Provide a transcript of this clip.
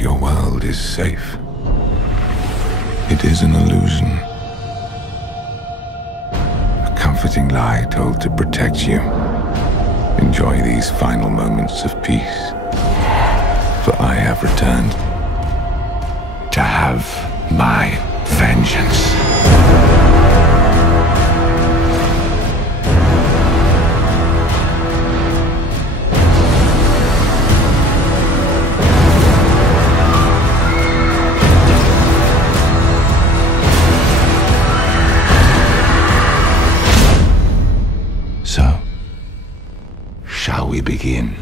your world is safe. It is an illusion. A comforting lie told to protect you. Enjoy these final moments of peace. For I have returned to have my vengeance. So, shall we begin?